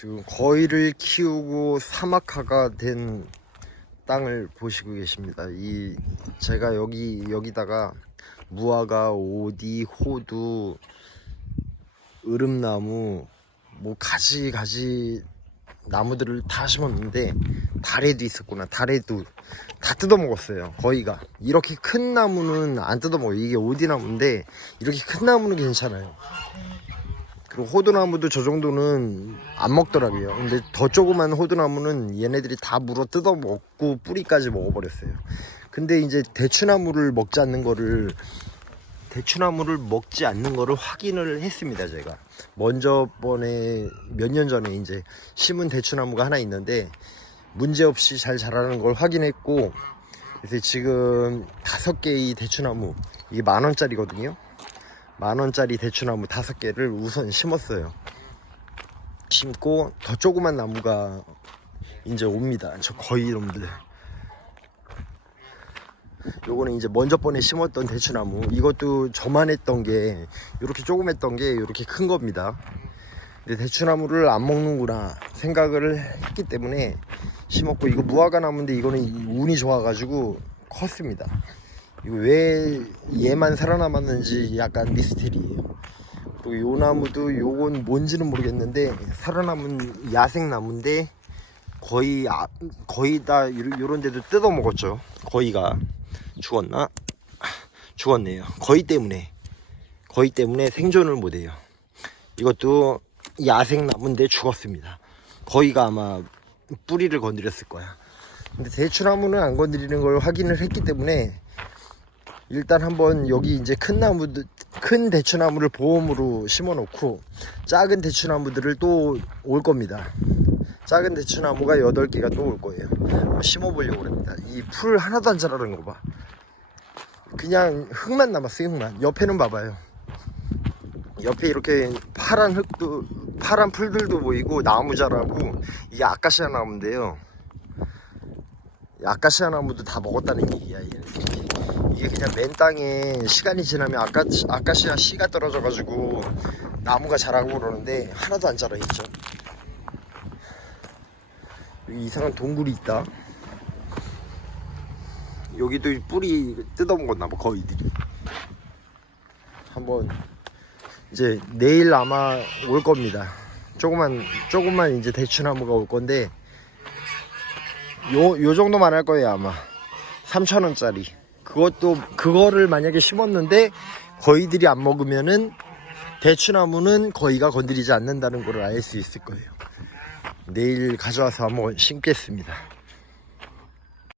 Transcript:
지금 거위를 키우고 사막화가 된 땅을 보시고 계십니다. 이 제가 여기 여기다가 무화과, 오디, 호두, 으름나무, 뭐 가지 가지 나무들을 다 심었는데 달에도 있었구나. 달에도 다 뜯어 먹었어요. 거의가 이렇게 큰 나무는 안 뜯어 먹어요. 이게 오디 나무인데 이렇게 큰 나무는 괜찮아요. 호두나무도 저 정도는 안 먹더라고요. 근데 더 조그만 호두나무는 얘네들이 다 물어 뜯어 먹고 뿌리까지 먹어버렸어요. 근데 이제 대추나무를 먹지 않는 거를 대추나무를 먹지 않는 거를 확인을 했습니다. 제가 먼저 번에 몇 년 전에 이제 심은 대추나무가 하나 있는데 문제 없이 잘 자라는 걸 확인했고 그래서 지금 다섯 개의 대추나무 이게 만 원짜리거든요. 만 원짜리 대추나무 다섯 개를 우선 심었어요. 심고 더 조그만 나무가 이제 옵니다. 저 거의 놈들. 요거는 이제 먼저 번에 심었던 대추나무. 이것도 저만 했던 게 이렇게 조그맸던 게 이렇게 큰 겁니다. 근데 대추나무를 안 먹는구나 생각을 했기 때문에 심었고 이거 무화과 나무인데 이거는 운이 좋아가지고 컸습니다. 왜 얘만 살아남았는지 약간 미스테리예요. 그리고 요 나무도 요건 뭔지는 모르겠는데 살아남은 야생 나무인데 거의 아, 거의 다 요런 데도 뜯어 먹었죠. 거의가 죽었나? 죽었네요. 거의 때문에 거의 때문에 생존을 못해요. 이것도 야생 나무인데 죽었습니다. 거의가 아마 뿌리를 건드렸을 거야. 근데 대추나무는 안 건드리는 걸 확인을 했기 때문에 일단 한번 여기 이제 큰 나무들 큰 대추나무를 보험으로 심어 놓고 작은 대추나무들을 또 올 겁니다. 작은 대추나무가 8개가 또 올 거예요. 심어 보려고 합니다. 이 풀 하나도 안 자라는 거 봐. 그냥 흙만 남았어요, 흙만. 옆에는 봐봐요. 옆에 이렇게 파란 흙도 파란 풀들도 보이고 나무 자라고 이게 아카시아 나무인데요. 이 아카시아 나무도 다 먹었다는 얘기야. 얘는. 이게 그냥 맨 땅에 시간이 지나면 아까 아카시아 씨가 떨어져 가지고 나무가 자라고 그러는데 하나도 안 자라 있죠. 여기 이상한 동굴이 있다. 여기도 뿌리 뜯어먹었나 봐 거위들이. 한번 이제 내일 아마 올 겁니다. 조그만 조금만 이제 대추나무가 올 건데 요 요 정도만 할 거예요 아마 3천 원짜리. 그것도 그거를 만약에 심었는데 거위들이 안 먹으면은 대추나무는 거위가 건드리지 않는다는 걸 알 수 있을 거예요. 내일 가져와서 한번 심겠습니다.